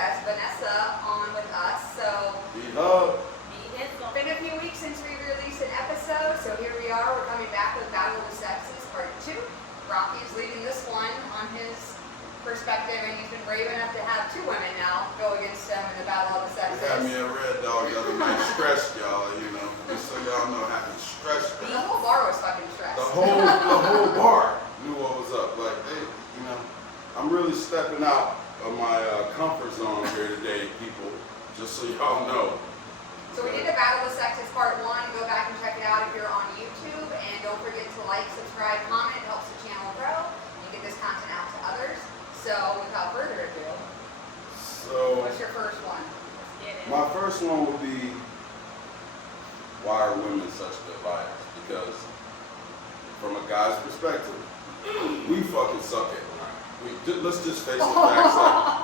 guest, Vanessa, on with us. So, it's been a few weeks since we released an episode, so here we are. We're coming back with Battle of the Sexes Part 2. Rocky's leading this one on his perspective, and he's been brave enough to have two women now go against him in the Battle of the Sexes. They had me a red dog the other night, stretched y'all, just so y'all know how to stretch. The whole bar was fucking stressed. The whole bar knew what was up. Like, they, I'm really stepping out of my comfort zone here today, people, just so y'all know. So we did the Battle of the Sexes Part 1. Go back and check it out if you're on YouTube. And don't forget to like, subscribe, comment. It helps the channel grow and get this content out to others. So without further ado, what's your first one? My first one would be, why are women such good liars? Because from a guy's perspective, we fucking suck at lying. Let's just face the facts.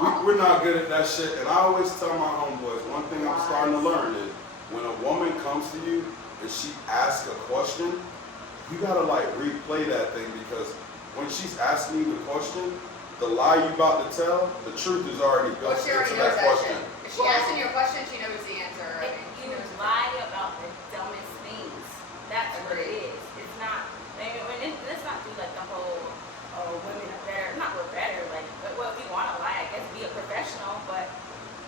Like, we're not good at that shit. And I always tell my homeboys, one thing I'm starting to learn is when a woman comes to you and she asks a question, you gotta like replay that thing, because when she's asking you the question, the lie you about to tell, the truth is already built into that question. If she asking you a question, she knows the answer. If you lie about the dumbest things, that's what it is. It's not. Let's not do like the whole women are better. Not we're better. Like, well, if you want to lie, I guess be a professional, but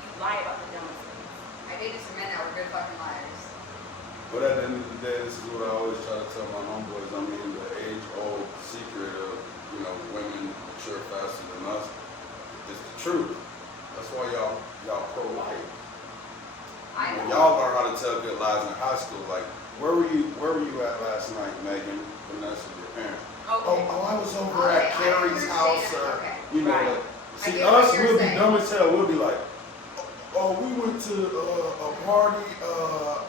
you lie about the dumbest things. I dated some men that were good fucking liars. But at the end of the day, this is what I always try to tell my homeboys. I mean, the age-old secret of women mature faster than us is the truth. That's why y'all pro-life. Y'all learn how to tell good lies in high school. Like, where were you at last night, Megan, Vanessa, with your parents? Okay. Oh, I was over at Carrie's house, or Right. See, us, we'll be dumb as hell. We'll be like, oh, we went to a party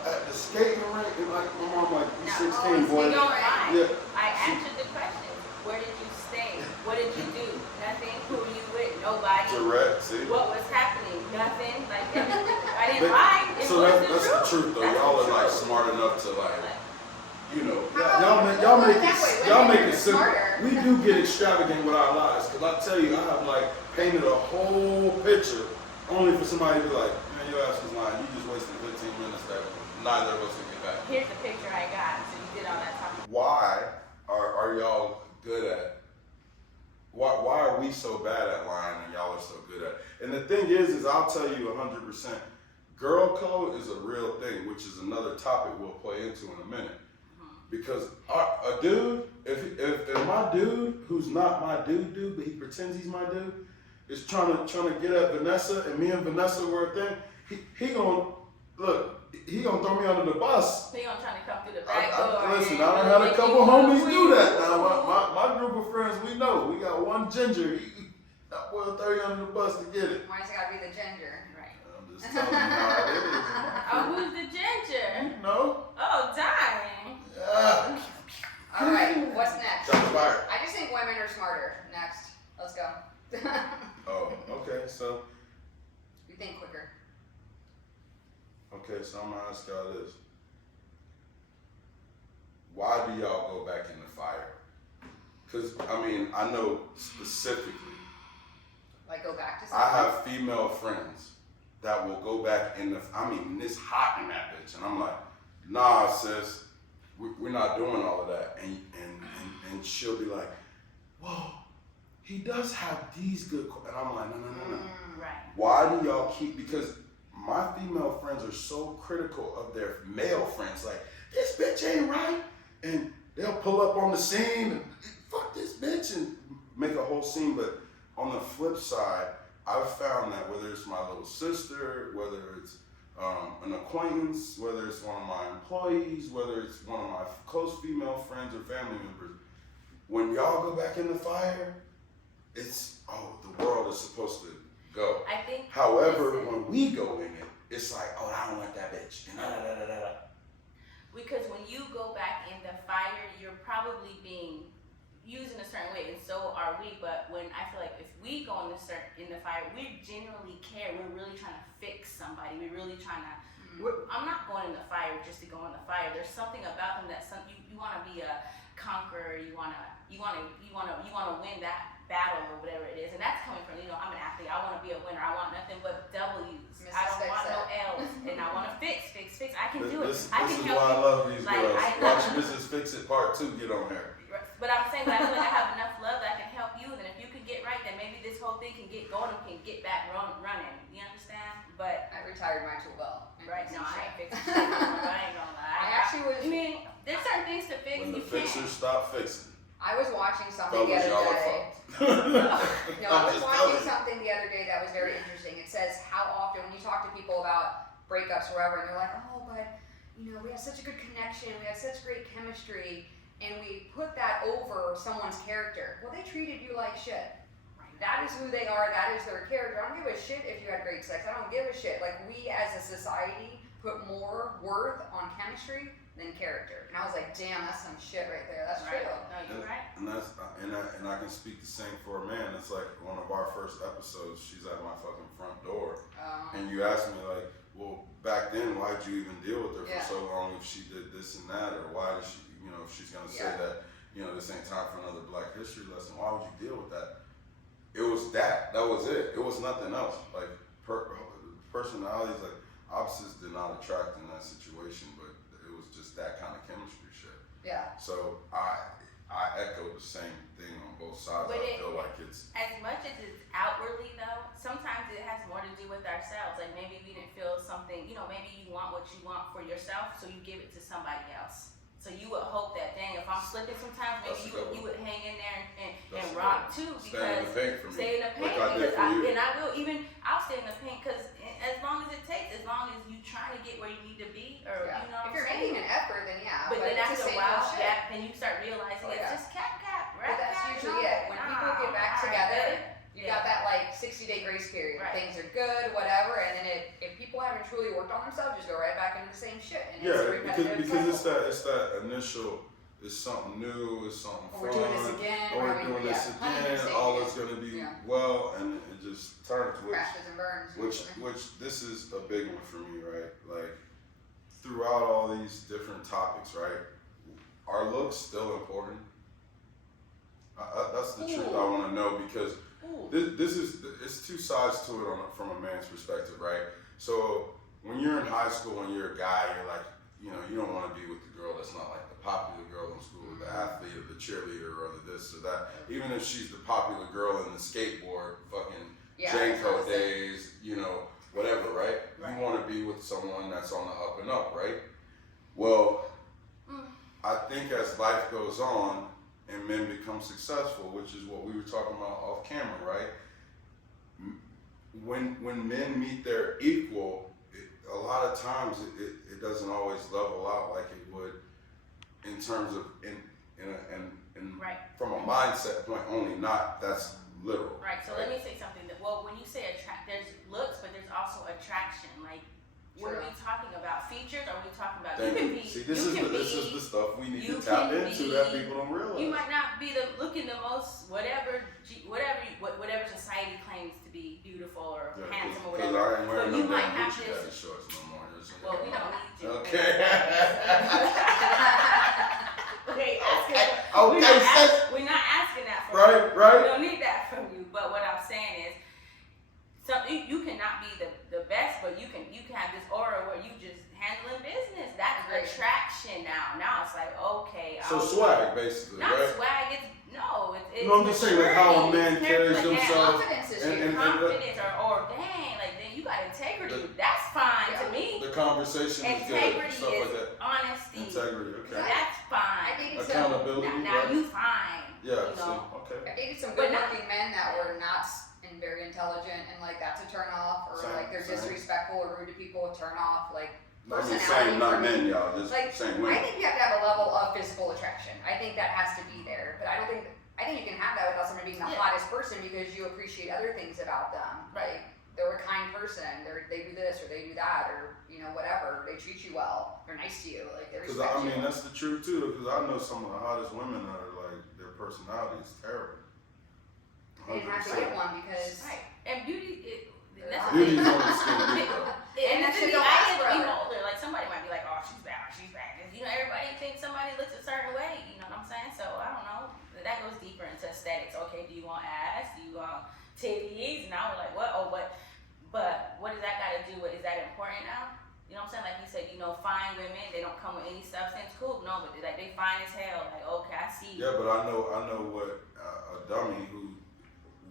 at the skating rink, and like my mom, like, you 16, boy. Yeah. I answered the question. Where did you stay? What did you do? Nothing. Who were you with? Nobody. Direct. See. What was happening? Nothing. Like, I didn't lie. So that's the truth, though. Y'all are like smart enough to like. Y'all make it simple. We do get extravagant with our lies, because I tell you, I have like painted a whole picture only for somebody to be like, man, your ass was lying. You just wasted 15 minutes that neither of us would get back. Here's the picture I got. So you did all that talking. Why are y'all good at? Why are we so bad at lying and y'all are so good at it? And the thing is I'll tell you 100%, girl code is a real thing, which is another topic we'll play into in a minute. Because a dude, if my dude, who's not my dude, but he pretends he's my dude, is trying to get at Vanessa, and me and Vanessa were a thing, he gonna throw me under the bus. He gonna try to come through the back door. Listen, I done had a couple homies do that. Now my group of friends, we know we got one ginger. That boy will throw you under the bus to get it. Why's it gotta be the ginger? Right. I'm just telling you how it is. Oh, who's the ginger? No. Oh, dang. Yeah. All right, what's next? Shot fired. I just think women are smarter. Next, let's go. Oh, okay. So. We think quicker. Okay, so I'm gonna ask y'all this: why do y'all go back in the fire? Because I know specifically. Like go back to something? I have female friends that will go back in the. It's hot in that bitch, and I'm like, nah, sis. We're not doing all of that, and she'll be like, whoa, he does have these good, and I'm like, no. Right. Why do y'all keep? Because my female friends are so critical of their male friends, like, this bitch ain't right, and they'll pull up on the scene and fuck this bitch and make a whole scene. But on the flip side, I've found that whether it's my little sister, whether it's an acquaintance, whether it's one of my employees, whether it's one of my close female friends or family members, when y'all go back in the fire, it's, the world is supposed to go. I think. However, when we go in it, it's like, I don't like that bitch. Because when you go back in the fire, you're probably being used in a certain way, and so are we. But when I feel like if we go in the fire, we genuinely care. We're really trying to fix somebody. We're really trying to. I'm not going in the fire just to go in the fire. There's something about them that you want to be a conqueror. You want to win that battle or whatever it is, and that's coming from I'm an athlete. I want to be a winner. I want nothing but This I is can why help I you. love these Like, girls. I- Watch Mrs. Fix It Part 2 get on here. But I'm saying, but I feel like I have enough love that I can help you. Then if you can get right, then maybe this whole thing can get going and can get back running. You understand? But I retired mine too well. right now, I ain't fixing shit. I ain't gonna lie. I actually was. I mean, there's certain things to fix. When the You fixers can't. stop fixing. I was watching something Fellas, the y'all other are day. fucked. No, I'm I was just watching telling you. something the other day that was very interesting. It says how often when you talk to people about breakups or whatever, and they're like, oh, but you know, we have such a good connection, we have such great chemistry, and we put that over someone's character. Well, they treated you like shit. That is who they are. That is their character. I don't give a shit if you had great sex. I don't give a shit. Like, we as a society put more worth on chemistry than character. And I was like, damn, that's some shit right there. That's Right. true. No, you're right. And I can speak the same for a man. It's like one of our first episodes, she's at my fucking front door. And you asked me like, well, back then, why'd you even deal with her Yeah. for so long if she did this and that? Or why did she, you know, if she's gonna say that, you know, this ain't time for another Black History lesson, why would you deal with that? It was that. That was it. It was nothing else. Like, personalities, like, opposites did not attract in that situation, but it was just that kind of chemistry shit. Yeah. So I echo the same thing on both sides. But I feel like it's as much as it's outwardly though, sometimes it has more to do with ourselves. Like maybe we didn't feel something, you know, maybe you want what you want for yourself, so you give it to somebody else. So you would hope that, dang, if I'm slipping sometimes, maybe you would hang in there and rock too, stay in the paint for me. Stay in the paint Like I did for you. and I will I'll stay in the paint because as long as it takes, as long as you trying to get where you need to be, or you know, if you're making an effort, then yeah. But then it's after a the same while, old shit. then you start realizing it's just cap, But right? that's cap, usually it. When people get back together, you got that like 60-day grace period. Right. Things are good, whatever, and then if people haven't truly worked on themselves, just go right back into the same shit. And it's a repetitive because cycle. it's that initial. It's something new. It's something fun. We're doing this again. Or we're doing this again. All is gonna be well, and it just turns. Crashes and burns. Which this is a big one for me, right? Like throughout all these different topics, right? Are looks still important? That's the truth I want to know, because this is it's two sides to it from a man's perspective, right? So when you're in high school and you're a guy, you're like, you know, you don't want to be with the girl that's not like the popular girl in school, the athlete or the cheerleader or the this or that. Even if she's the popular girl in the skateboard, fucking J-Co days, you know, whatever, right? You want to be with someone that's on the up and up, right? Well, I think as life goes on and men become successful, which is what we were talking about off camera, right? When men meet their equal, a lot of times it doesn't always level out like it would in terms of from a mindset point only, not that's literal. Right. So let me say something. Well, when you say there's looks, but there's also attraction. Like, what are we talking about? Features? Or are we talking about? You can be. See, this is the stuff we need to tap into that people don't realize. You might not be looking the most whatever society claims to be beautiful or handsome or whatever. Because I ain't wearing no damn have Gucci daddy shorts no more. Well, we don't need you. Okay. We're not asking that from you. Right. We don't need that from you. But what I'm saying is, you cannot be the best, but you can have this aura where you just handling business. That's attraction now. Now it's like, okay. So swag, basically, not right? Swag. It's no, I'm just saying like how a man carries himself. Confidence is confidence or dang, like then you got integrity. That's fine to me. The conversation is good. Stuff like that. Honesty. Integrity, okay. That's fine. Accountability. Now you fine. Yeah, you know? okay. I dated some good-looking men that were not and very intelligent, and like that's a turn off, or like they're disrespectful or rude to people, turn off. Like personality. Same, not men, y'all. Just like same women. I think you have to have a level of physical attraction. I think that has to be there, but I think you can have that without someone being the hottest person because you appreciate other things about them. Like they're a kind person, they do this or they do that, or you know whatever. They treat you well. They're nice to you. Like they respect you. I mean that's the truth too. Because I know some of the hottest women that are like their personality is terrible. They didn't have to get one because and beauty. Beauty's on the skin deep. And that shit the don't last forever. older, like somebody might be like, oh, she's bad. You know, everybody thinks somebody looks a certain way. You know what I'm saying? So I don't know. That goes deeper into aesthetics. Okay, do you want ass? Do you want titties? Now we're like, what? Oh, but what does that got to do with? Is that important now? You know what I'm saying? Like you said, you fine women. They don't come with any substance. Cool, no, but like they fine as hell. Like, okay, I see. Yeah, but I know what a dummy who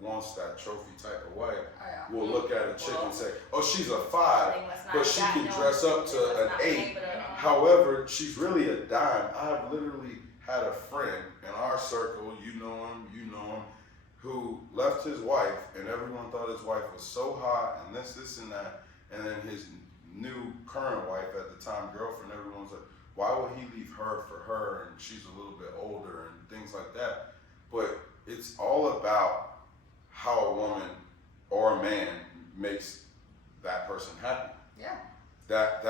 wants that trophy type of wife will look at a chick and say, "Oh, she's a 5, but she can dress up to an 8." However, she's really a dime. I've literally had a friend in our circle, you know him, who left his wife, and everyone thought his wife was so hot, and this and that, and then his new current wife at the time, girlfriend, everyone's like, why would he leave her for her, and she's a little bit older, and things like that. But it's all about how a woman or a man makes that person happy. Yeah. That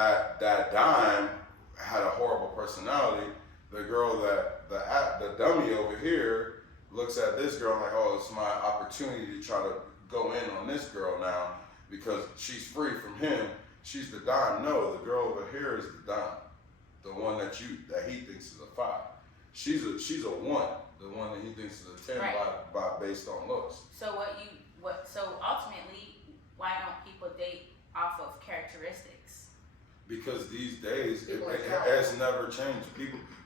dime had a horrible personality. The girl the dummy over here looks at this girl like, oh, it's my opportunity to try to go in on this girl now because she's free from him. She's the dime. No, the girl over here is the dime. The one that he thinks is a 5. She's a 1. The one that he thinks is a 10 by based on looks. So ultimately, why don't people date off of characteristics? Because these days it has never changed.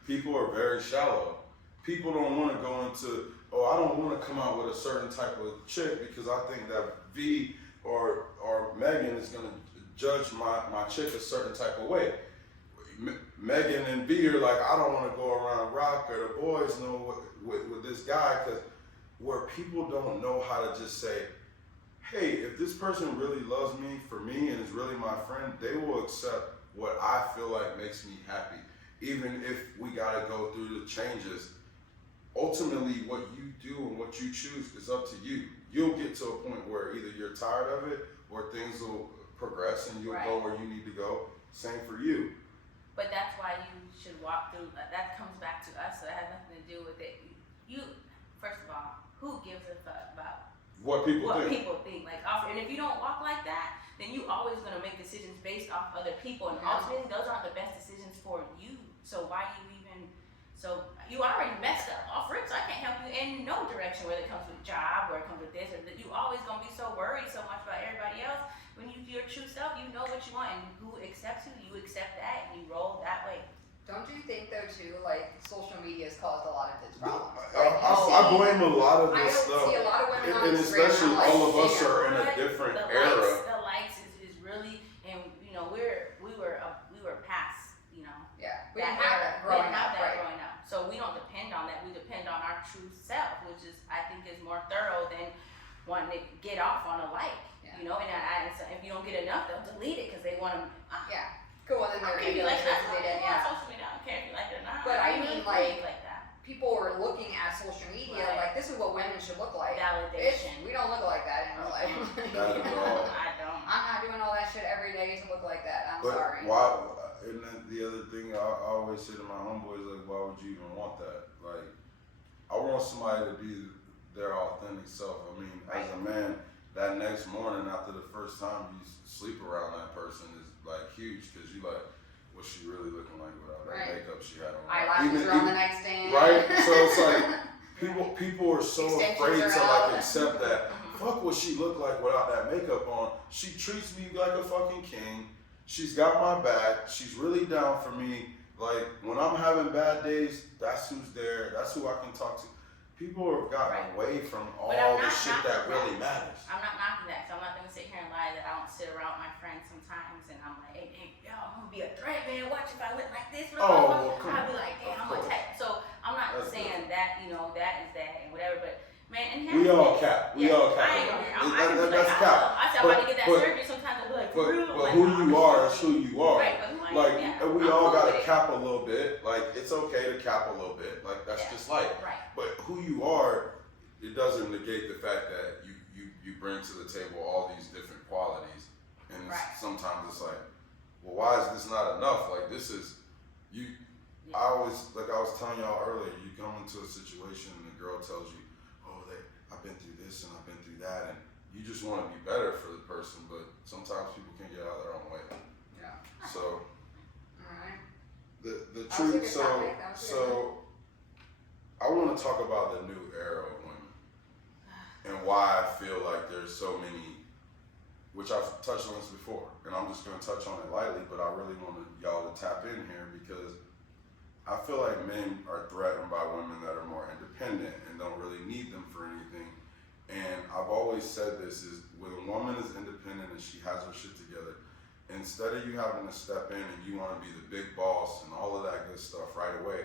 People are very shallow. People don't want to go into, oh, I don't want to come out with a certain type of chick because I think that V or Megan is going to judge my chick a certain type of way. Megan and V are like, I don't want to go around rock, or the boys know with this guy, because where people don't know how to just say, hey, if this person really loves me for me and is really my friend, they will accept what I feel like makes me happy, even if we got to go through the changes. Ultimately, what you do and what you choose is up to you. You'll get to a point where either you're tired of it or things will progress and you'll go where you need to go. Same for you. But that's why you should walk through. That comes back to us, so it has nothing to do with it. You, first of all, who gives a fuck about what people think? Like, and if you don't walk like that, then you always gonna make decisions based off other people, and ultimately those aren't the best decisions for you. So why you even? So you already messed up off rip. So I can't help you in no direction, whether it comes with job or it comes with this or that. You always gonna be so worried so much about everybody else. When you your true self, you know what you want, and who accepts you accept that, and you roll that way. Don't you think though too, like social media has caused a lot of this problem? I blame a lot of this stuff. I see a lot of women on and Instagram, especially like, all of us are in a different era. The likes is really, and we were past, Yeah, we didn't have that growing up. So we don't depend on that. We depend on our true self, which is I think is more thorough than wanting to get off on a like. And so if you don't get enough, they'll delete it because they want to. Cool. And then they're if you like that, social media, I don't care if you like it or not. But I mean, like that. People are looking at social media like this is what women should look like. Validation. We don't look like that in real life. Not at all. I don't. I'm not doing all that shit every day to look like that. I'm but sorry. Why? And then the other thing I always say to my homeboys, like, why would you even want that? Like, I want somebody to be their authentic self. I mean, as a man, that next morning after the first time you sleep around that person is like huge because you like, what's she really looking like without that makeup she had on? Eyelashes are on the nightstand. Right? So it's like people are so afraid to like accept that. Fuck what she look like without that makeup on. She treats me like a fucking king. She's got my back. She's really down for me. Like when I'm having bad days, that's who's there. That's who I can talk to. People have gotten away from all the shit that really matters. I'm not knocking that, so I'm not gonna sit here and lie that I don't sit around with my friends sometimes and I'm like, hey, yo, I'm gonna be a threat, man. Watch if I went like this. Well, I'll be like, damn, I'm gonna attack. So I'm not saying that, that is that and whatever, but man, we all cap. We all cap. That's cap. I said I'm about to get that surgery sometimes. I'll be like, but who you are is who you are. Right, like we all gotta cap a little bit. Like it's okay to cap a little bit. Like that's just life. Right. But who you are, it doesn't negate the fact that you bring to the table all these different qualities. And sometimes it's like, well, why is this not enough? Like this is you. I was telling y'all earlier. You come into a situation and the girl tells you, oh, I've been through this and I've been through that, and you just want to be better for the person, but sometimes people can get out of their own way. Yeah. So, Alright. the truth. So I want to talk about the new era of women and why I feel like there's so many which I've touched on this before, and I'm just gonna touch on it lightly, but I really want y'all to tap in here because I feel like men are threatened by women that are more independent and don't really need them for anything. And I've always said this is when a woman is independent and she has her shit together, instead of you having to step in and you want to be the big boss and all of that good stuff right away,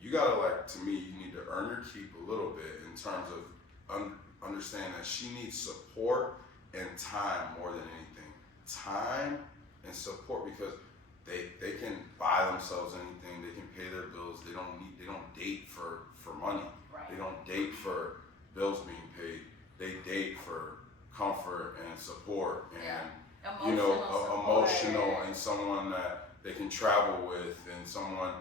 you gotta, like, to me, you need to earn your keep a little bit in terms of understand that she needs support and time more than anything. Time and support, because they can buy themselves anything, they can pay their bills, they don't date for money. Right. They don't date for bills being paid. They date for comfort and support and emotional and someone that they can travel with and someone.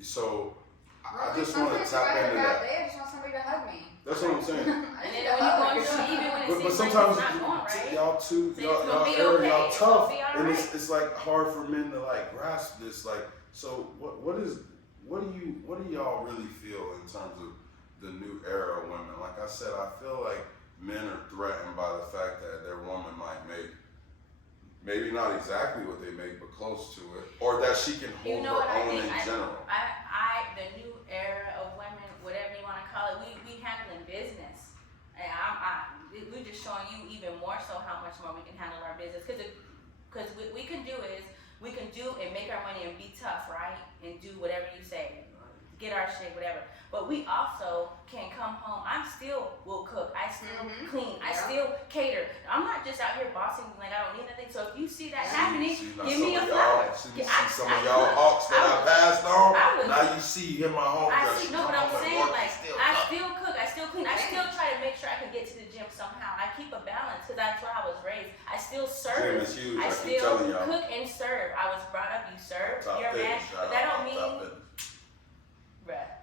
So I just want to tap into that. I just want somebody to hug me. That's what I'm saying. And then when you're going through, even when it But seems sometimes like it's not going right, y'all so y'all tough, and right. it's like hard for men to like grasp this. Like, so what do y'all really feel in terms of the new era of women? Like I said, I feel like men are threatened by the fact that their woman might make maybe not exactly what they make, but close to it, or that she can hold her own in general. The new era of women, whatever you want to call it, we handling business, and we're just showing you even more so how much more we can handle our business. Because what we can do is we can do and make our money and be tough, right, and do whatever you say, get our shit, whatever. But we also can come home. I still will cook. I still clean. I still cater. I'm not just out here bossing like I don't need nothing. So if you see that happening, give me a flower. Some of y'all hawks that I passed on. Now you see him my home. I see. No, but I'm saying, like, I still cook. I still clean. I still try to make sure I can get to the gym somehow. I keep a balance because that's where I was raised. I still serve. Huge, I still cook and serve. I was brought up. You serve. You're a man, but that don't mean, bruh.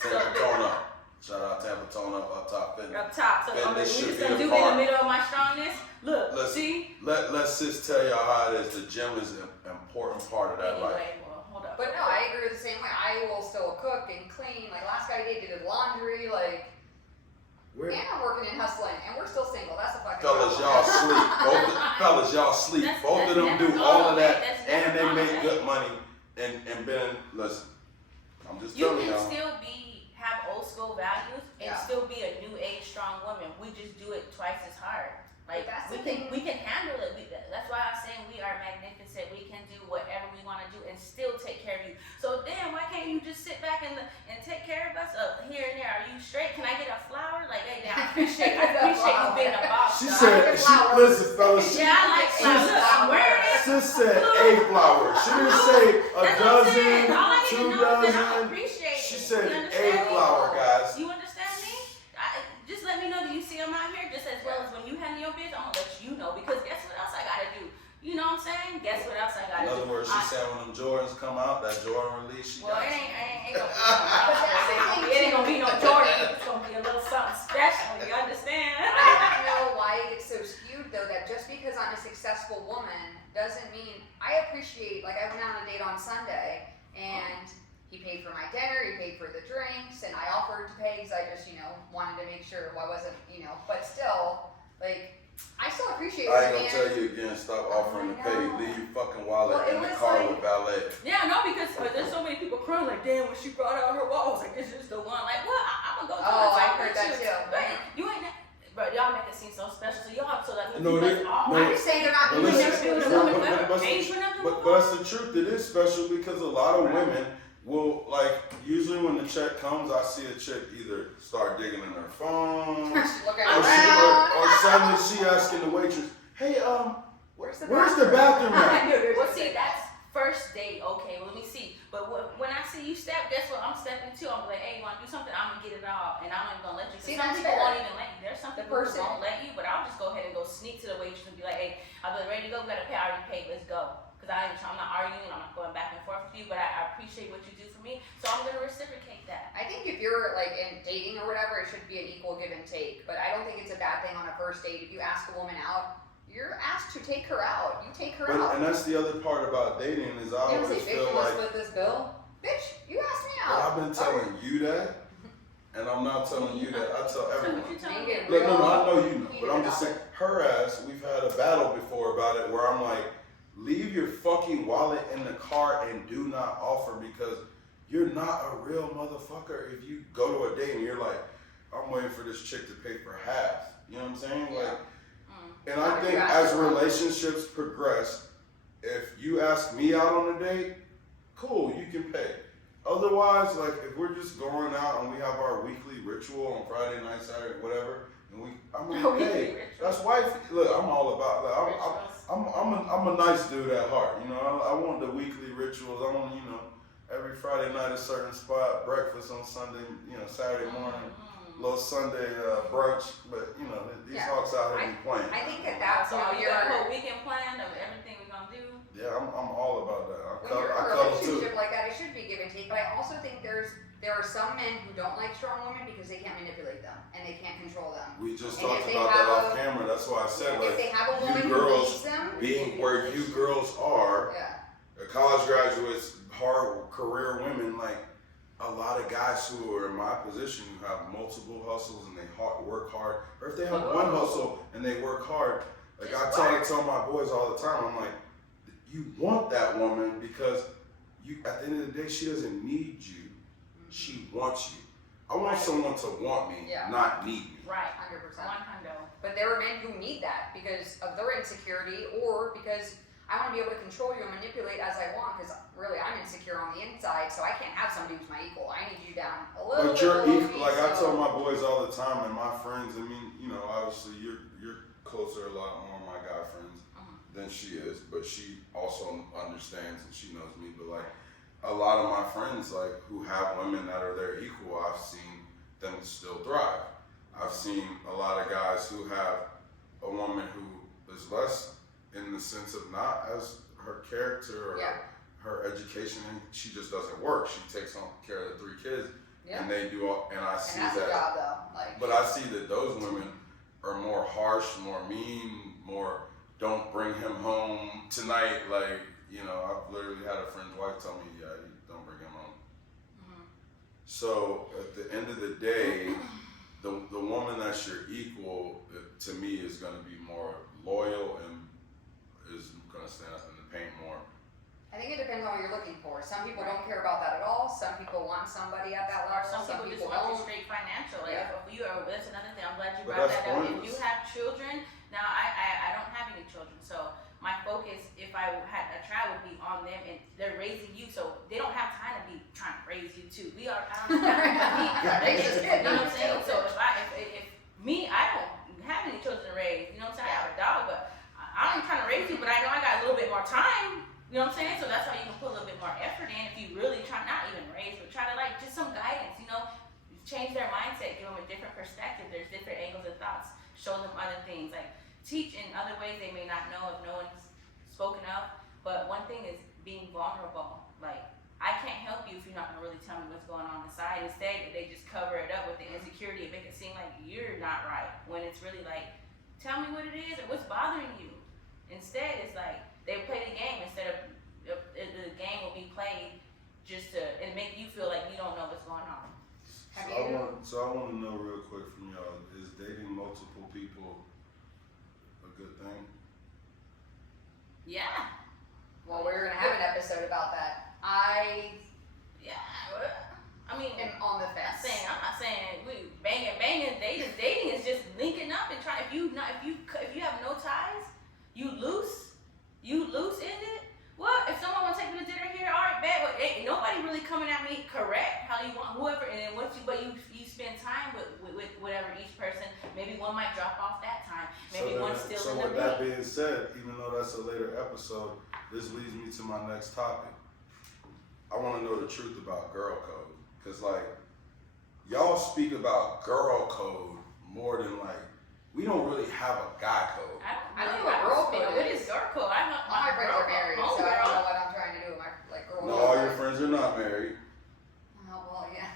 Tampa Shout out Tampa up top fitness. Up top. So I'm Fitness just should gonna be a do in the part. middle of my strongness. Look, see? Let's just tell y'all how it is. The gym is an important part of that life. Anyway, well, hold up. But no, I agree with the same way. I will still cook and clean. Like last guy did his laundry. Like, and I'm working and hustling, and we're still single. That's a fucking Fellas, problem. y'all sleep. Fellas, y'all sleep. Both of them do all of that, and they make good money. And Ben, listen, I'm just telling You y'all. can still have old school values and still be a new age strong woman. We just do it twice as hard. Like we can handle it. That's why I'm saying we are magnificent. We can do whatever we want to do and still take care of you. So damn, why can't you just sit back and take care of us here and there? Are you straight? Can I get a flower? Like, hey, I appreciate you being a boss. She said, listen, fellas. Yeah, I like flowers. Sis said a flower. She didn't say a dozen, All I need to 2 know is that I dozen. appreciate She you. said You a understand me? flower, guys. You understand me? Just let me know that you see them out here just as well as when you handle your business. I'm gonna let you know because guess what else I gotta do? You know what I'm saying? Guess what else I gotta do? In other words, she said when them Jordans come out, that Jordan release, she Well, got it you. ain't gonna be it ain't gonna be no Jordan. It's gonna be a little something special. You understand? I don't know why it gets so skewed though. That just because I'm a successful woman doesn't mean I appreciate. Like I went out on a date on Sunday and. He paid for my dinner, he paid for the drinks, and I offered to pay because I just, wanted to make sure I wasn't, but still, like, I still appreciate it. I ain't gonna tell you again, stop offering to pay. Leave your fucking wallet in the car with valet. Yeah, no, because there's so many people crying like, damn, when she brought out her wallet, I was like, this is the one. Like, what? I'm gonna go to I heard that too. But you ain't that. Bro, y'all make it seem so special. So y'all, so that No, I'm just saying they're not doing but that's the truth. It is special because a lot of women will, like, usually when the check comes, I see a chick either start digging in her phone, or suddenly she asking the waitress, hey, where's the bathroom at? Well, see, that's first date. Okay, well, let me see. But when I see you step, guess what? I'm stepping too. I'm like, hey, you want to do something? I'm going to get it all. And I'm not even going to let you. See, some that's people fair. won't even let you. There's some people who won't let you, but I'll just go ahead and go sneak to the waitress and be like, hey, I'll be ready to go. We got to pay. I already paid. Let's go. Because I'm not arguing. I'm not going back and forth with you, but I appreciate what you do for me. So I'm going to reciprocate that. I think if you're like in dating or whatever, it should be an equal give and take. But I don't think it's a bad thing on a first date. If you ask a woman out, you're asked to take her out. You take her out. And that's the other part about dating is I always feel like, split this bill. Bitch, you asked me but out. I've been telling you that, And I'm not telling you that. I tell everyone. What you telling me? Look, no, I know you know, but I'm just saying, her ass, we've had a battle before about it where I'm like, leave your fucking wallet in the car and do not offer, because you're not a real motherfucker if you go to a date and you're like, I'm waiting for this chick to pay for half. You know what I'm saying? Like, and I think as relationships progress, if you ask me out on a date, cool, you can pay. Otherwise, like, if we're just going out and we have our weekly ritual on Friday night, Saturday, whatever, and I'm gonna pay. That's why. Look, I'm all about. Like, I'm a nice dude at heart. You know, I want the weekly rituals. I want, every Friday night a certain spot, breakfast on Sunday. Saturday morning, little Sunday brunch. But these hawks out here be playing. I think that's So all you got a whole weekend plan of everything we're gonna do. Yeah, I'm all about that. When you're in a relationship like that, it should be give and take. But I also think there are some men who don't like strong women because they can't manipulate them and they can't control them. We just talked about that off camera. That's why I said, if they have a woman you girls who needs them, being where you girls are, college graduates, hard career women, like a lot of guys who are in my position who have multiple hustles and they work hard, or if they have one hustle and they work hard, like I tell my boys all the time, I'm like, you want that woman because at the end of the day, she doesn't need you. She wants you. I want someone to want me, not need me. Right, 100%. 100. But there are men who need that because of their insecurity, or because I want to be able to control you and manipulate as I want, because really I'm insecure on the inside, so I can't have somebody who's my equal. I need you down a little bit. But you're below equal. me, Like I tell my boys all the time, and my friends. I mean, obviously you're closer a lot more to my guy friends than she is, but she also understands and she knows me. But like a lot of my friends, like who have women that are their equal, I've seen them still thrive. I've seen a lot of guys who have a woman who is less in the sense of not as her character or her education, and she just doesn't work. She takes care of the 3 kids, and they do all. And I see that's that. A job, though. But I see that those women are more harsh, more mean, more. Don't bring him home tonight. Like, I've literally had a friend's wife tell me, yeah, you don't bring him home. So at the end of the day, the woman that's your equal, to me, is going to be more loyal and is going to stand up in the paint more. I think it depends on what you're looking for. Some people don't care about that at all. Some people want somebody at that level. Some people just want you straight financial. Like if you are, that's another thing. I'm glad you brought that up. If you have children, now I don't have any children, so my focus, if I had a child, would be on them, and they're raising you, so they don't have time to be trying to raise you too. I don't have time. You know what I'm saying? So if I don't have any children to raise. You know what I'm saying? I have a dog, but I'm trying to raise you, but I know I got a little bit more time. You know what I'm saying? So that's how you can put a little bit more effort in if you really try, not even raise, but try to just some guidance, change their mindset, give them a different perspective. There's different angles and thoughts, show them other things, teach in other ways they may not know if no one's spoken of. But one thing is being vulnerable. I can't help you if you're not gonna really tell me what's going on inside. Instead, they just cover it up with the insecurity and make it seem like you're not right, when it's really tell me what it is or what's bothering you. Instead, it's they play the game instead of the game will be played just to and make you feel like you don't know what's going on. So I want to know real quick from y'all: is dating multiple people a good thing? Yeah. Well, we're gonna have an episode about that. I am on the fence. I'm not saying we banging. Dating is just linking up and trying. If you have no ties, you loose ended. What if someone wants to take me to dinner here? All right, bad. But ain't nobody really coming at me correct how you want whoever. And then you spend time with whatever each person. Maybe one might drop off that time. Maybe one's still in the with that being said, even though that's a later episode, this leads me to my next topic. I want to know the truth about girl code, cause y'all speak about girl code more than we don't really have a guy code. I don't know what girl code What is girl code? All my friends are married, so I don't know what I'm trying to do with my girl code. No, all your friends are not married. Oh, well, yeah.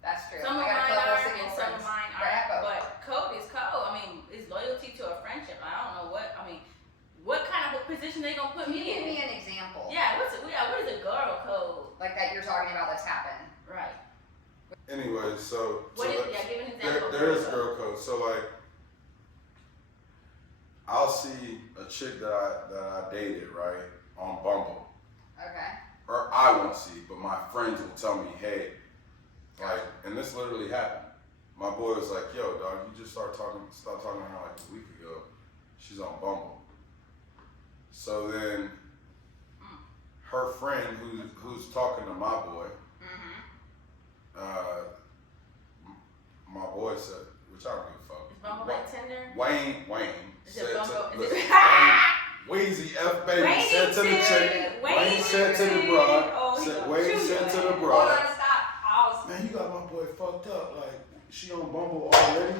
That's true. Some of I got mine a couple are single and some of friends. mine Right, aren't. But code is code. It's loyalty to a friendship. I don't know what. What kind of position they gonna put Can you me in? give me an example? Yeah. What is a girl code? Like that you're talking about that's happened. Right. And So What is, yeah, give an example. there is girl code. So like, I'll see a chick that I dated, right, on Bumble. Okay. Or I won't see, but my friends will tell me, hey, like, and this literally happened. My boy was like, yo, dog, you just stopped talking to her like a week ago. She's on Bumble. So then her friend who's talking to my boy, my boy said, which I don't give a fuck. Is Bumble like Tinder? Wayne Is it said Bumble? to, Weezy F baby said to the chick. Wayne said to the broad. Wayne said to the broad. Hold on, stop. Man, you got my boy fucked up. Like, she on Bumble already?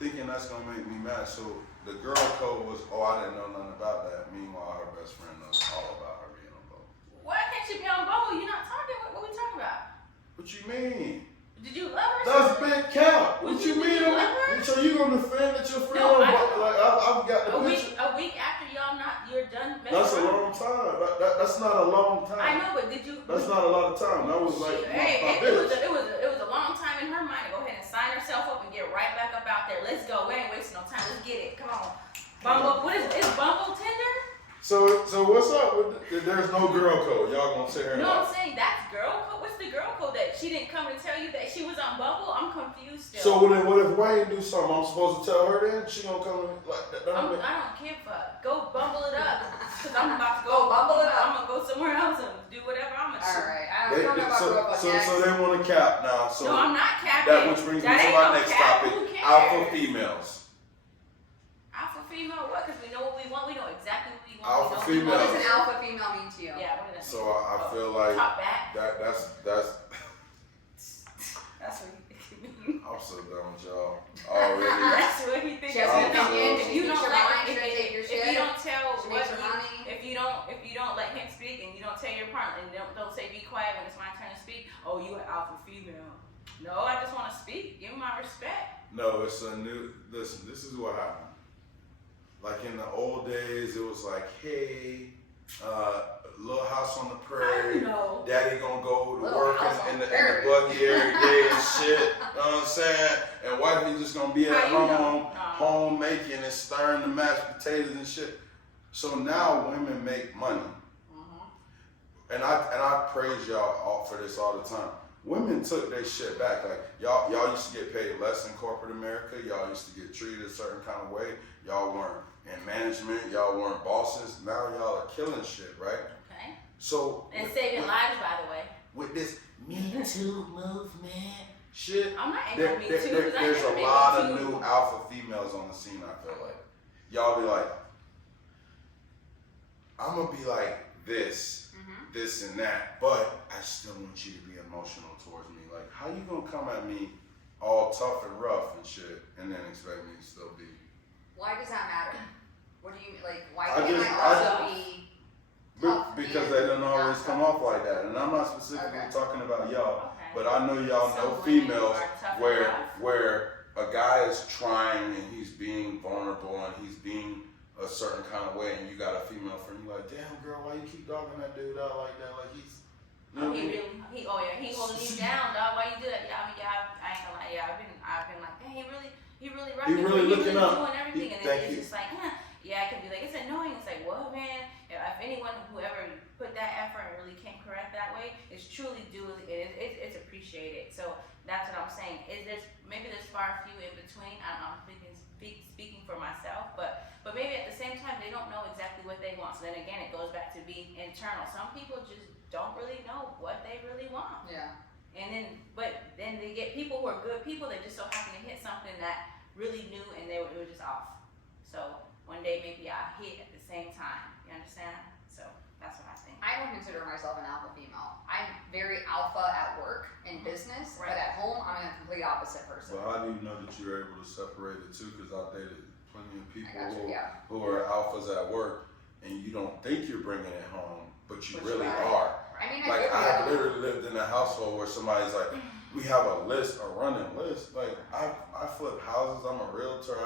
Thinking that's gonna make me mad. So the girl code was, oh, I didn't know nothing about that. Meanwhile, her best friend knows all about her being on Bumble. Why can't she be on Bumble? You're not talking. What we talking about? What you mean? Did you love her? That's big count. What you mean? Did you love her? So you gonna defend that your friend No, on Bumble? Like, I've got the picture. A week after you're done messing That's a around? long time. That's not a long time. I know, but did you? That's not a lot of time. That was like my bitch. It was a long time in her mind to go ahead and sign herself up and get right back up out there. Let's go. We ain't wasting no time. Let's get it. Come on. Bumble. What is Bumble Tinder? So what's up with there's no girl code? Y'all gonna sit here and No, I'm saying that's girl code. What's the girl code that she didn't come and tell you that she was on Bumble? I'm confused still. So then what if Wayne do something? I'm supposed to tell her then? She gonna come and like that? I don't care for go bumble it up. Cause I'm about to Go bumble it up. I'm gonna go somewhere else and do whatever I'm gonna do. Alright, I don't know about girl code yet. So they want to cap now. So No, I'm not capping. that which brings me to my next topic: Who cares? alpha females. Alpha female what? Because we know what we want. We know exactly what we want. Alpha we know female. What does an alpha female mean to you? Yeah, what does that So mean? I feel like Top back. that's That's what you think it means. I'm so done with y'all already. That's what you think. She has an opinion. If you don't let, if if you don't tell she what makes her money. if you don't let him speak and you don't tell your partner and don't say be quiet when it's my turn to speak. Oh, you an alpha female. No, I just want to speak. Give me my respect. No, it's a new. Listen, this is what happened. Like in the old days, it was like, hey, little house on the prairie. No. Daddy gonna go to Little work house on in the the prairie. buggy every day and shit. You know what I'm saying? And wifey just gonna be at How you know? home, No. home making and stirring the mashed potatoes and shit. So now women make money, and I praise y'all all for this all the time. Women took their shit back. Like y'all used to get paid less in corporate America. Y'all used to get treated a certain kind of way. Y'all weren't in management. Y'all weren't bosses. Now y'all are killing shit, right? Okay. So And saving lives, by the way. with this Me Too movement shit, I'm not angry with Me Too. Because I there's never a made lot Me of Too. new alpha females on the scene. I feel like y'all be like, I'm gonna be like this, this and that, but I still want you to be emotional towards me. Like, how you gonna come at me all tough and rough and shit, and then expect me to still be? Why does that matter? What do you like? Why I can't just- I also be tough? Because and they don't always not come tough? off like that, and I'm not specifically Okay. talking about y'all, Okay. but I know y'all Some know women females are tough where enough. a guy is trying and he's being vulnerable and he's being a certain kind of way, and you got a female friend, you're like, damn girl, why you keep dogging that dude out like that? Like he's, you know what I mean? He holding you down, dog. Why you do that? Yeah, I ain't gonna lie. Yeah, I've been like, dang, he really rocking. He really looking up. Doing everything, and Thank then you. it's just like, yeah, it can be like, it's annoying. It's like, well, man, if anyone whoever put that effort and really came correct that way, it's truly it's appreciated. So that's what I'm saying. Maybe there's far few in between. I'm speaking for myself, but maybe at the same time they don't know exactly what they want. So then again, it goes back to being internal. Some people just don't really know what they really want. Yeah. And then they get people who are good people that just so happen to hit something that really new and it was just off. So one day maybe I hit at the same time. You understand? So that's what I think. I don't consider myself an alpha female. I'm very alpha at work in business, Right. but at home I'm a complete opposite person. Well, how do you know that you're able to separate it too? Because I've dated plenty of people I got you, yeah. who are alphas at work, and you don't think you're bringing it home, but you But really you are. I mean, Like I I have do. literally lived in a household where somebody's like, we have a list, a running list. Like I flip houses. I'm a realtor.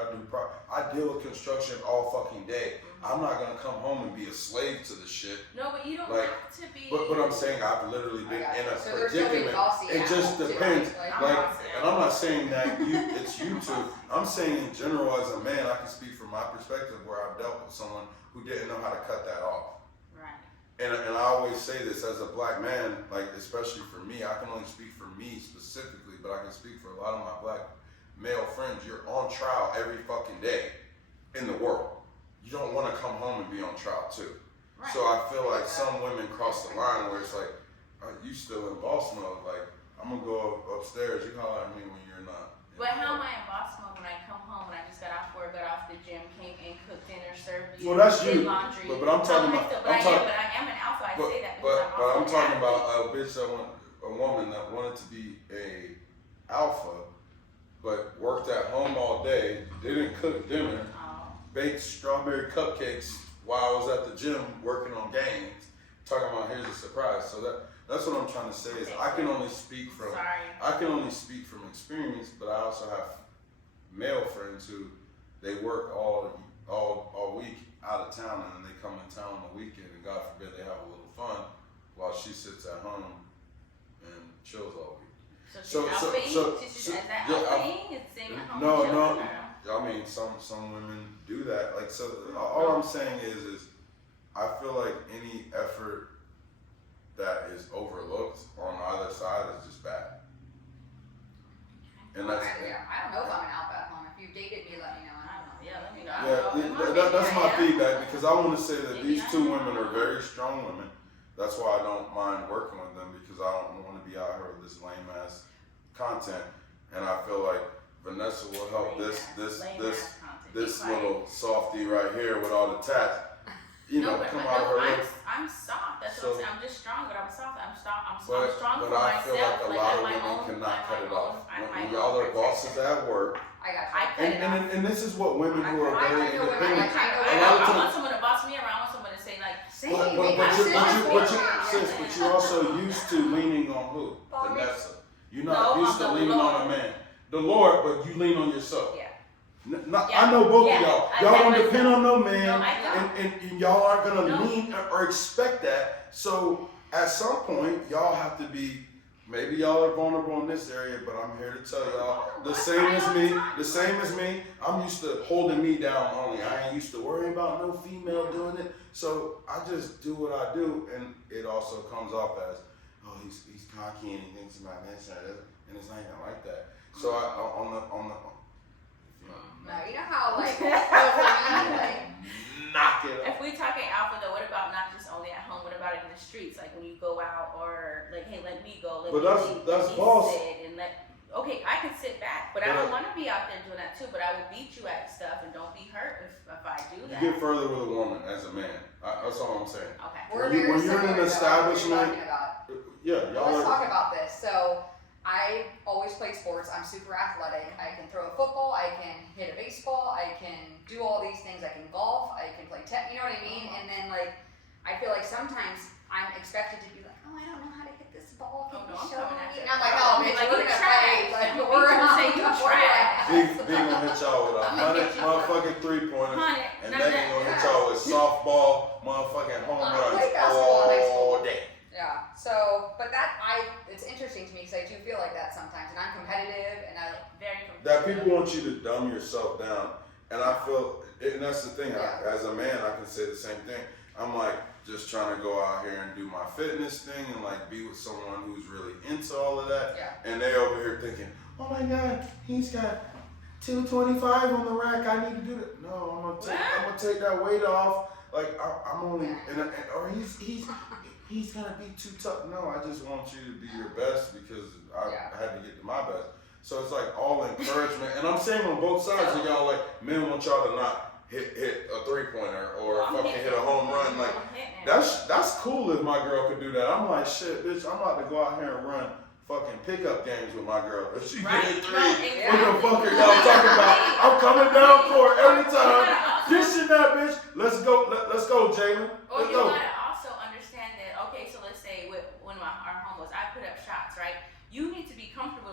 I deal with construction all fucking day. I'm not gonna come home and be a slave to the shit. No, but you don't like, have to be. But I'm saying I've literally been in a so predicament. It just depends. And I'm not saying that it's you two. I'm saying in general as a man, I can speak from my perspective where I've dealt with someone who didn't know how to cut that off. Right. And I always say this as a black man, like especially for me, I can only speak for me specifically, but I can speak for a lot of my black male friends. You're on trial every fucking day in the world. You don't want to come home and be on trial too. Right. So I feel like some women cross the line where it's like, you still in boss mode. Like, I'm going to go upstairs. You holler at me when you're not. But how am I in boss mode when I come home, when I just got off work, got off the gym, came and cooked dinner, served you, well, that's did you. laundry. But I'm talking about. But I am an alpha. I say that because but I'm talking about a bitch a woman that wanted to be a alpha, but worked at home all day, didn't cook dinner, baked strawberry cupcakes while I was at the gym working on games, talking about here's a surprise. So that's what I'm trying to say is I can only speak from experience, but I also have male friends who they work all week out of town and then they come in town on the weekend and God forbid they have a little fun while she sits at home and chills all week. No. I mean, some women do that. Like, so all I'm saying is I feel like any effort that is overlooked on either side is just bad. And that's I don't know if I'm an alpha at home. If you dated me, let me know. I don't know. Yeah, let me know. Yeah, that's my feedback because I want to say that these two women are very strong women. That's why I don't mind working with them because I don't want to be out here with this lame ass content. And I feel like Vanessa will help this little softy right here with all the tats. Come out of her. I'm soft. That's what I'm saying. I'm just strong, but I'm soft. I'm strong for myself. But I feel like a lot of women cannot cut it off. When y'all are bosses at work. I got you. And this is what women who are very independent. I want someone to boss me around. I want someone to say like, but you're also used to leaning on who? Vanessa. You're not used to leaning on a man. The Lord, but you lean on yourself. Yeah. I know both of y'all. Y'all don't depend on no man, and y'all aren't gonna lean or expect that. So at some point, y'all have to be. Maybe y'all are vulnerable in this area, but I'm here to tell y'all the same as me. I'm used to holding me down only. I ain't used to worrying about no female doing it. So I just do what I do, and it also comes off as, oh, he's cocky and he thinks about this, and it's not even like that. So no, you know how like knock it up. If we talking alpha though, what about not just only at home? What about in the streets? Like when you go out or like, hey, let me go. That's boss. Okay, I can sit back, but I don't want to be out there doing that too. But I will beat you at stuff and don't be hurt if I do that. You get further with a woman as a man. That's all I'm saying. Okay. When you're in an establishment, let's talk about this. So I always play sports. I'm super athletic. I can throw a football. I can hit a baseball. I can do all these things. I can golf. I can play tennis. You know what I mean? And then like, I feel like sometimes I'm expected to be like, oh, I don't know how to hit this ball. Can you show me? And I'm like, oh, bitch, we're gonna play. Like, we're gonna say you trash. Big gonna hit y'all with 100 motherfucking 3-pointers, and Megan gonna hit y'all with softball, motherfucking home runs all day. Yeah. So, but it's interesting to me because I do feel like that sometimes, and I'm competitive, and I very competitive. That people want you to dumb yourself down, and I feel, and that's the thing. As a man, I can say the same thing. I'm like just trying to go out here and do my fitness thing, and like be with someone who's really into all of that. Yeah. And they over here thinking, oh my God, he's got 225 on the rack. I need to do that. No, I'm gonna take that weight off. Like I'm only, or he's gonna be too tough. No, I just want you to be your best because I had to get to my best. So it's like all encouragement, and I'm saying on both sides of y'all, like men want y'all to not hit a 3-pointer or fucking hit a home run. Like that's cool if my girl could do that. I'm like, shit, bitch, I'm about to go out here and run fucking pickup games with my girl. If she get hit 3, what the fuck are y'all talking about? I'm coming down court every time. This shit, that bitch. Let's go, Jalen. Let's go. Understand that, okay, so let's say when our home was, I put up shots, right? You need to be comfortable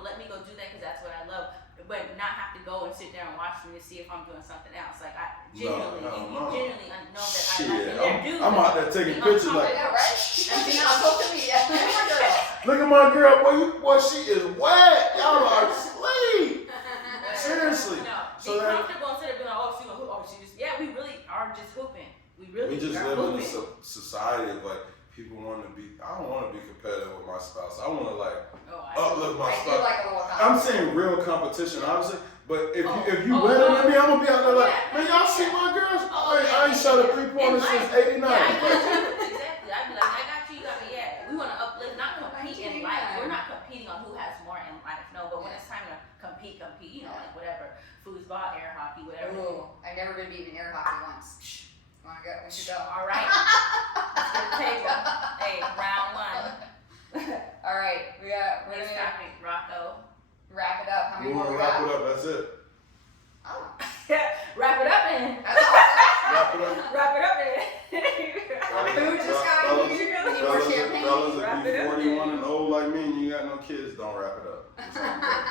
but not have to go and sit there and watch me to see if I'm doing something else. Like I genuinely, No. you genuinely know that Shit, I like it. They're dudes. I'm out there taking pictures like, Yeah, right? And being on social media. look at my girl, boy, she is wet. Y'all are asleep. Seriously. No, So be that comfortable instead of being like, she just, yeah, we really are just hooping. We really we just are live in hooping. a society of like people want to be. I don't want to be competitive with my spouse. I want to like uplift my I do spouse. like a little I'm saying real competition, obviously. But if you better than me, I'm gonna be out there like, man, y'all see my girls? I ain't shot a 3-pointer since '89. Yeah, exactly. I'd be like, I got you, got me. Yeah, we want to uplift, not compete in life. We're not competing on who has more in life. No, but when it's time to compete, you know, like whatever, foosball, air hockey, whatever. Ooh, I've never been beaten in air hockey once. Wanna go? We should go. All right. Let's get the table. Hey, round one. All right, we're Next gonna topic, Rocco. wrap it up. How many We more want we to wrap got? it up. That's it. Oh, Wrap it up, man. that's awesome. Wrap it up. Wrap it up, man. Food just got Fellas, here. We need more champagne. fellas, Wrap if it you up, 41 man. and old like me and you got no kids, don't wrap it up. It's all good.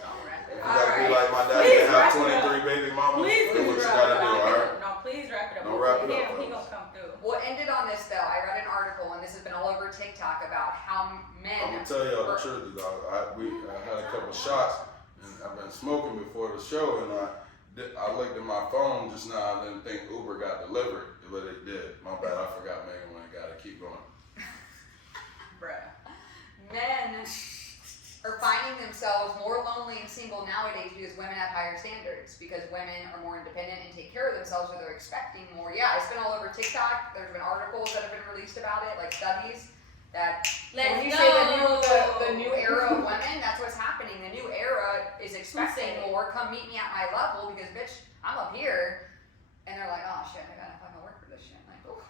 Don't wrap it You up. gotta be Alright. like my dad Please and have wrap it up. 23 baby mamas. Please, Do what you wrap gotta it do, up. alright? No, please wrap it up. Don't wrap it up, He fellas. gonna come through. We'll end it on this though. I read an article, and this has been all over TikTok about how I'm men. gonna tell y'all the truth, dog. I had a couple shots, and I've been smoking before the show, and I looked at my phone just now. I didn't think Uber got delivered, but it did. My bad. I forgot Megan when I got it. Keep going. Bruh. Men are finding themselves more lonely and single nowadays because women have higher standards, because women are more independent and take care of themselves, so they're expecting more. Yeah, it's been all over TikTok. There's been articles that have been released about it, like studies that Let's when you go. say the new era of women, that's what's happening. The new era is expecting more. Come meet me at my level because bitch, I'm up here, and they're like, oh shit, I gotta fucking work for this shit. Like, oh.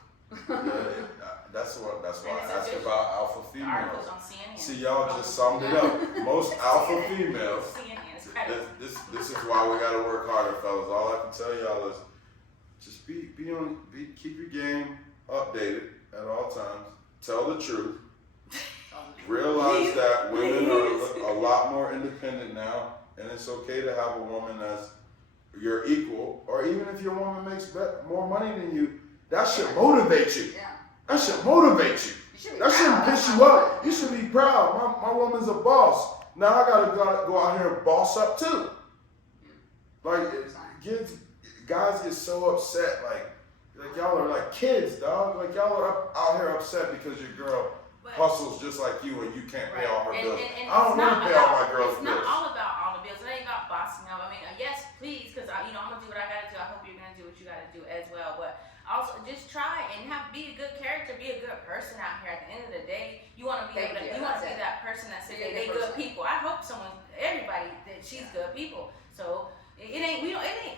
That's why And I it's asked official. about alpha The articles females. on CNN. See, y'all just summed it up. Most alpha females. CNN is credible. This is why we gotta work harder, fellas. All I can tell y'all is just keep your game updated at all times. Tell the truth. Realize that women are a lot more independent now, and it's okay to have a woman that's your equal, or even if your woman makes more money than you, that should motivate you. Yeah. That should motivate you. You should be That shouldn't proud. piss you up. You should be proud. My woman's a boss. Now I gotta go out here and boss up too. Like guys get so upset, like y'all are like kids, dog. Like y'all are out here upset because your girl hustles just like you and you can't pay all her bills. And I don't want to pay all my girl's It's bills. not all about all the bills. It ain't about bossing up. I mean, yes, please, because I'm gonna do what I gotta do. I hope you're gonna do what you gotta do as well. But also, just try and be a good character, be a good person out here. At the end of the day, you want to be that person that says they good people. I hope everybody that she's good people. So it ain't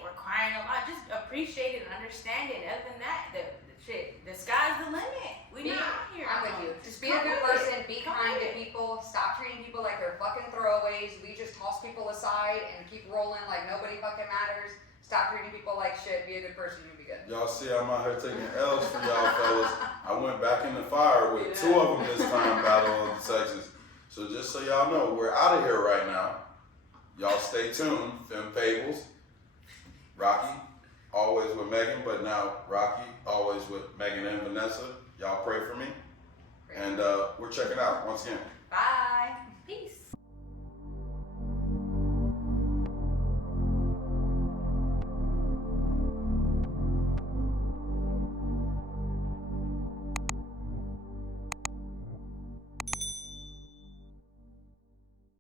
requiring a lot. Just appreciate it and understand it. Other than that, the sky's the limit. We not out here. I'm with you. Just be a good person. Be kind to people. Stop treating people like they're fucking throwaways. We just toss people aside and keep rolling like nobody fucking matters. Stop treating people like shit. Be a good person. You'll be good. Y'all see, I'm out here taking L's for y'all fellas. I went back in the fire with 2 of them this time, Battle of the Sexes. So just so y'all know, we're out of here right now. Y'all stay tuned. Femme Fables, Rocky, always with Megan, but now Rocky, always with Megan and Vanessa. Y'all pray for me. And we're checking out once again. Bye.